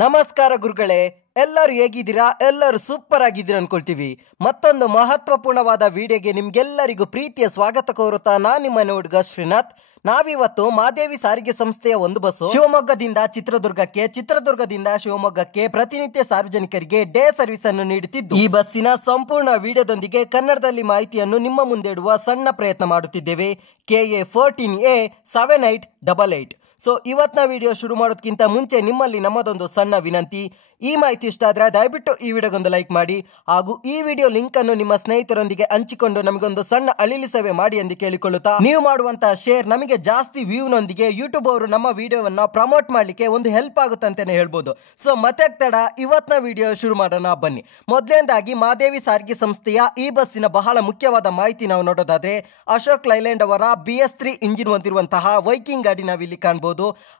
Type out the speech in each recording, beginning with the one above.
ನಮಸ್ಕಾರ ಗುರುಗಳೇ, ಎಲ್ಲರೂ ಹೇಗಿದ್ದೀರಾ? ಎಲ್ಲರೂ ಸೂಪರ್ ಆಗಿದ್ದೀರಾ ಅನ್ಕೊಳ್ತೀವಿ. ಮತ್ತೊಂದು ಮಹತ್ವಪೂರ್ಣವಾದ ವಿಡಿಯೋಗೆ ನಿಮ್ಗೆಲ್ಲರಿಗೂ ಪ್ರೀತಿಯ ಸ್ವಾಗತ ಕೋರುತ್ತಾ ನಾನು ನಿಮ್ಮ ಹುಡುಗ ಶ್ರೀನಾಥ್. ನಾವಿವತ್ತು ಮಾದೇವಿ ಸಾರಿಗೆ ಸಂಸ್ಥೆಯ ಒಂದು ಬಸ್ಸು ಶಿವಮೊಗ್ಗದಿಂದ ಚಿತ್ರದುರ್ಗಕ್ಕೆ, ಚಿತ್ರದುರ್ಗದಿಂದ ಶಿವಮೊಗ್ಗಕ್ಕೆ ಪ್ರತಿನಿತ್ಯ ಸಾರ್ವಜನಿಕರಿಗೆ ಡೇ ಸರ್ವಿಸ್ ಅನ್ನು ನೀಡುತ್ತಿದ್ದು, ಈ ಬಸ್ಸಿನ ಸಂಪೂರ್ಣ ವಿಡಿಯೋದೊಂದಿಗೆ ಕನ್ನಡದಲ್ಲಿ ಮಾಹಿತಿಯನ್ನು ನಿಮ್ಮ ಮುಂದೆ ಇಡುವ ಸಣ್ಣ ಪ್ರಯತ್ನ ಮಾಡುತ್ತಿದ್ದೇವೆ. KA 14A 7888. ಸೊ ಇವತ್ತಿನ ವಿಡಿಯೋ ಶುರು ಮಾಡೋದಕ್ಕಿಂತ ಮುಂಚೆ ನಿಮ್ಮಲ್ಲಿ ನಮ್ಮದೊಂದು ಸಣ್ಣ ವಿನಂತಿ. ಈ ಮಾಹಿತಿ ಇಷ್ಟ ಆದರೆ ದಯವಿಟ್ಟು ಈ ವಿಡಿಯೋಗೊಂದು ಲೈಕ್ ಮಾಡಿ ಹಾಗೂ ಈ ವಿಡಿಯೋ ಲಿಂಕ್ ಅನ್ನು ನಿಮ್ಮ ಸ್ನೇಹಿತರೊಂದಿಗೆ ಹಂಚಿಕೊಂಡು ನಮಗೊಂದು ಸಣ್ಣ ಅಳಿಲಿ ಸೇವೆ ಮಾಡಿ ಎಂದು ಕೇಳಿಕೊಳ್ಳುತ್ತಾ, ನೀವು ಮಾಡುವಂತಹ ಶೇರ್ ನಮಗೆ ಜಾಸ್ತಿ ವ್ಯೂನೊಂದಿಗೆ ಯೂಟ್ಯೂಬ್ ಅವರು ನಮ್ಮ ವಿಡಿಯೋವನ್ನ ಪ್ರಮೋಟ್ ಮಾಡಲಿಕ್ಕೆ ಒಂದು ಹೆಲ್ಪ್ ಆಗುತ್ತೆ ಅಂತಾನೆ ಹೇಳ್ಬೋದು. ಸೊ ಮತ್ತೆ ತಡ, ಇವತ್ತಿನ ವಿಡಿಯೋ ಶುರು ಮಾಡೋಣ ಬನ್ನಿ. ಮೊದಲನೇದಾಗಿ ಮಾದೇವಿ ಸಾರಿಗೆ ಸಂಸ್ಥೆಯ ಈ ಬಸ್ಸಿನ ಬಹಳ ಮುಖ್ಯವಾದ ಮಾಹಿತಿ ನಾವು ನೋಡೋದಾದ್ರೆ, ಅಶೋಕ್ ಲೈಲ್ಯಾಂಡ್ ಅವರ BS3 ಇಂಜಿನ್ ಹೊಂದಿರುವಂತಹ ವೈಕಿಂಗ್ ಗಾಡಿ ನಾವಿಲ್ಲಿ ಕಾಣಬಹುದು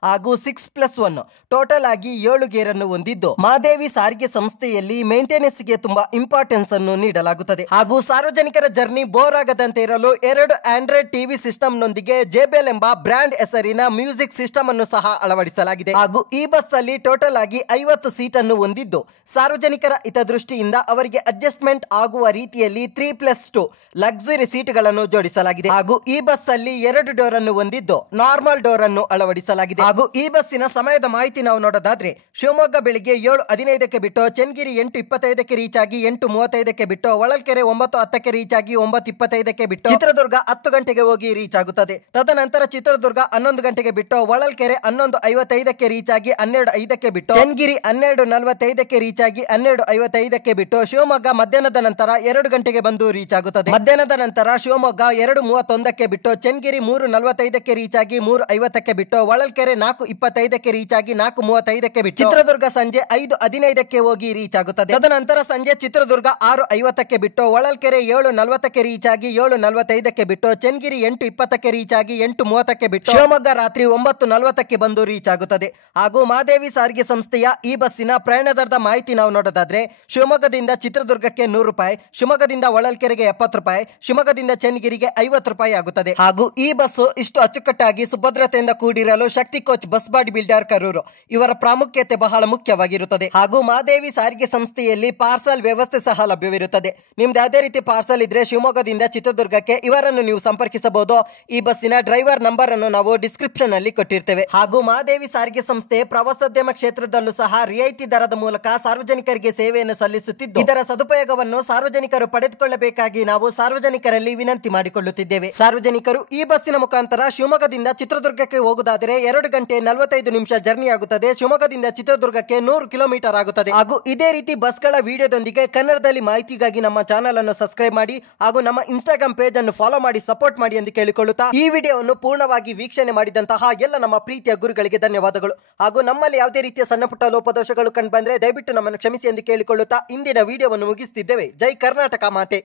ಹಾಗೂ 6+1 ಟೋಟಲ್ ಆಗಿ 7 ಗೇರ್ ಅನ್ನು ಹೊಂದಿದ್ದು, ಮಾದೇವಿ ಸಾರಿಗೆ ಸಂಸ್ಥೆಯಲ್ಲಿ ಮೇಂಟೆನೆನ್ಸ್ ಗೆ ತುಂಬಾ ಇಂಪಾರ್ಟೆನ್ಸ್ ಅನ್ನು ನೀಡಲಾಗುತ್ತದೆ ಹಾಗೂ ಸಾರ್ವಜನಿಕರ ಜರ್ನಿ ಬೋರ್ ಆಗದಂತೆ ಇರಲು 2 ಆಂಡ್ರಾಯ್ಡ್ ಟಿವಿ ಸಿಸ್ಟಮ್ ನೊಂದಿಗೆ JBL ಎಂಬ ಬ್ರಾಂಡ್ ಹೆಸರಿನ ಮ್ಯೂಸಿಕ್ ಸಿಸ್ಟಮ್ ಅನ್ನು ಸಹ ಅಳವಡಿಸಲಾಗಿದೆ ಹಾಗೂ ಈ ಬಸ್ ಅಲ್ಲಿ ಟೋಟಲ್ ಆಗಿ 50 ಸೀಟ್ ಅನ್ನು ಹೊಂದಿದ್ದು, ಸಾರ್ವಜನಿಕರ ಹಿತದೃಷ್ಟಿಯಿಂದ ಅವರಿಗೆ ಅಡ್ಜಸ್ಟ್ಮೆಂಟ್ ಆಗುವ ರೀತಿಯಲ್ಲಿ 3+2 ಲಕ್ಸುರಿ ಸೀಟ್ ಗಳನ್ನು ಜೋಡಿಸಲಾಗಿದೆ ಹಾಗೂ ಈ ಬಸ್ ಅಲ್ಲಿ 2 ಡೋರ್ ಅನ್ನು ಹೊಂದಿದ್ದು, ನಾರ್ಮಲ್ ಡೋರ್ ಅನ್ನು ಅಳವಡಿಸಲಾಗಿದೆ ಹಾಗೂ ಈ ಬಸ್ಸಿನ ಸಮಯದ ಮಾಹಿತಿ ನಾವು ನೋಡೋದಾದ್ರೆ, ಶಿವಮೊಗ್ಗ ಬೆಳಿಗ್ಗೆ 7:15ಕ್ಕೆ ಬಿಟ್ಟು ಚನ್ನಗಿರಿ 8:25ಕ್ಕೆ ರೀಚ್ ಆಗಿ 8:35ಕ್ಕೆ ಬಿಟ್ಟು ಹೊಳಲ್ಕೆರೆ 9:10ಕ್ಕೆ ರೀಚ್ ಆಗಿ 9:25ಕ್ಕೆ ಬಿಟ್ಟು ಚಿತ್ರದುರ್ಗ 10 ಗಂಟೆಗೆ ಹೋಗಿ ರೀಚ್ ಆಗುತ್ತದೆ. ತದನಂತರ ಚಿತ್ರದುರ್ಗ 11 ಗಂಟೆಗೆ ಬಿಟ್ಟು ಹೊಳಲ್ಕೆರೆ 11:55ಕ್ಕೆ ರೀಚ್ ಆಗಿ 12:05ಕ್ಕೆ ಬಿಟ್ಟು ಚನ್ನಗಿರಿ 12:45ಕ್ಕೆ ರೀಚ್ ಆಗಿ 12:55ಕ್ಕೆ ಬಿಟ್ಟು ಶಿವಮೊಗ್ಗ ಮಧ್ಯಾಹ್ನದ ನಂತರ 2 ಗಂಟೆಗೆ ಬಂದು ರೀಚ್ ಆಗುತ್ತದೆ. ಮಧ್ಯಾಹ್ನದ ನಂತರ ಶಿವಮೊಗ್ಗ 2:31ಕ್ಕೆ ಬಿಟ್ಟು ಚನ್ನಗಿರಿ 3:45ಕ್ಕೆ ರೀಚ್ ಆಗಿ 3:50ಕ್ಕೆ ಬಿಟ್ಟು ಹೊಳಲ್ಕೆರೆ 4:25ಕ್ಕೆ ರೀಚ್ ಆಗಿ 4:35ಕ್ಕೆ ಬಿಟ್ಟು ಚಿತ್ರದುರ್ಗ ಸಂಜೆ 5:15ಕ್ಕೆ ಹೋಗಿ ರೀಚ್ ಆಗುತ್ತದೆ. ತದನಂತರ ಸಂಜೆ ಚಿತ್ರದುರ್ಗ 6:50ಕ್ಕೆ ಬಿಟ್ಟು ಹೊಳಲ್ಕೆರೆ 7:40ಕ್ಕೆ ರೀಚ್ ಆಗಿ 7:45ಕ್ಕೆ ಬಿಟ್ಟು ಚನ್ನಗಿರಿ 8:20ಕ್ಕೆ ರೀಚ್ ಆಗಿ 8:30ಕ್ಕೆ ಬಿಟ್ಟು ಶಿವಮೊಗ್ಗ ರಾತ್ರಿ 9:40ಕ್ಕೆ ಬಂದು ರೀಚ್ ಆಗುತ್ತದೆ. ಹಾಗೂ ಮಾದೇವಿ ಸಾರಿಗೆ ಸಂಸ್ಥೆಯ ಈ ಬಸ್ಸಿನ ಪ್ರಯಾಣ ದರದ ಮಾಹಿತಿ ನಾವು ನೋಡೋದಾದ್ರೆ, ಶಿವಮೊಗ್ಗದಿಂದ ಚಿತ್ರದುರ್ಗಕ್ಕೆ 100 ರೂಪಾಯಿ, ಶಿವಮೊಗ್ಗದಿಂದ ಹೊಳಲ್ಕೆರೆಗೆ 70 ರೂಪಾಯಿ, ಶಿವಮೊಗ್ಗದಿಂದ ಚನ್ನಗಿರಿಗೆ 50 ರೂಪಾಯಿ ಆಗುತ್ತದೆ. ಹಾಗೂ ಈ ಬಸ್ಸು ಇಷ್ಟು ಅಚ್ಚುಕಟ್ಟಾಗಿ ಸುಭದ್ರತೆಯಿಂದ ಕೂಡಿರಲು Shakti coach bus body builder Karur ಇವರ ಪ್ರಾಮುಖ್ಯತೆ ಬಹಳ ಮುಖ್ಯವಾಗಿರುತ್ತದೆ. ಹಾಗೂ ಮಾದೇವಿ ಸಾರಿಗೆ ಸಂಸ್ಥೆಯಲ್ಲಿ ಪಾರ್ಸಲ್ ವ್ಯವಸ್ಥೆ ಸಹ ಲಭ್ಯವಿರುತ್ತದೆ. ನಿಮ್ದು ಯಾವುದೇ ರೀತಿ ಪಾರ್ಸಲ್ ಇದ್ರೆ ಶಿವಮೊಗ್ಗದಿಂದ ಚಿತ್ರದುರ್ಗಕ್ಕೆ ಇವರನ್ನು ನೀವು ಸಂಪರ್ಕಿಸಬಹುದು. ಈ ಬಸ್ಸಿನ ಡ್ರೈವರ್ ನಂಬರ್ ಅನ್ನು ನಾವು ಡಿಸ್ಕ್ರಿಪ್ಷನ್ ಅಲ್ಲಿ ಕೊಟ್ಟಿರ್ತೇವೆ. ಹಾಗೂ ಮಾದೇವಿ ಸಾರಿಗೆ ಸಂಸ್ಥೆ ಪ್ರವಾಸೋದ್ಯಮ ಕ್ಷೇತ್ರದಲ್ಲೂ ಸಹ ರಿಯಾಯಿತಿ ದರದ ಮೂಲಕ ಸಾರ್ವಜನಿಕರಿಗೆ ಸೇವೆಯನ್ನು ಸಲ್ಲಿಸುತ್ತಿದ್ದು, ಇದರ ಸದುಪಯೋಗವನ್ನು ಸಾರ್ವಜನಿಕರು ಪಡೆದುಕೊಳ್ಳಬೇಕಾಗಿ ನಾವು ಸಾರ್ವಜನಿಕರಲ್ಲಿ ವಿನಂತಿ ಮಾಡಿಕೊಳ್ಳುತ್ತಿದ್ದೇವೆ. ಸಾರ್ವಜನಿಕರು ಈ ಬಸ್ಸಿನ ಮುಖಾಂತರ ಶಿವಮೊಗ್ಗದಿಂದ ಚಿತ್ರದುರ್ಗಕ್ಕೆ ಹೋಗುವುದಾದರೆ 2 ಗಂಟೆ 45 ನಿಮಿಷ ಜರ್ನಿ ಆಗುತ್ತದೆ. ಶಿವಮೊಗ್ಗದಿಂದ ಚಿತ್ರದುರ್ಗಕ್ಕೆ 100 ಕಿಲೋಮೀಟರ್ ಆಗುತ್ತದೆ. ಹಾಗೂ ಇದೇ ರೀತಿ ಬಸ್ಗಳ ವಿಡಿಯೋದೊಂದಿಗೆ ಕನ್ನಡದಲ್ಲಿ ಮಾಹಿತಿಗಾಗಿ ನಮ್ಮ ಚಾನೆಲ್ ಅನ್ನು ಸಬ್ಸ್ಕ್ರೈಬ್ ಮಾಡಿ ಹಾಗೂ ನಮ್ಮ ಇನ್ಸ್ಟಾಗ್ರಾಮ್ ಪೇಜ್ ಅನ್ನು ಫಾಲೋ ಮಾಡಿ ಸಪೋರ್ಟ್ ಮಾಡಿ ಎಂದು ಕೇಳಿಕೊಳ್ಳುತ್ತಾ, ಈ ವಿಡಿಯೋವನ್ನು ಪೂರ್ಣವಾಗಿ ವೀಕ್ಷಣೆ ಮಾಡಿದಂತಹ ಎಲ್ಲ ನಮ್ಮ ಪ್ರೀತಿಯ ಗುರುಗಳಿಗೆ ಧನ್ಯವಾದಗಳು. ಹಾಗೂ ನಮ್ಮಲ್ಲಿ ಯಾವುದೇ ರೀತಿಯ ಸಣ್ಣ ಪುಟ್ಟ ಲೋಪದೋಷಗಳು ಕಂಡು ಬಂದ್ರೆ ದಯವಿಟ್ಟು ನಮ್ಮನ್ನು ಕ್ಷಮಿಸಿ ಎಂದು ಕೇಳಿಕೊಳ್ಳುತ್ತಾ ಇಂದಿನ ವಿಡಿಯೋವನ್ನು ಮುಗಿಸುತ್ತಿದ್ದೇವೆ. ಜೈ ಕರ್ನಾಟಕ ಮಾತೆ.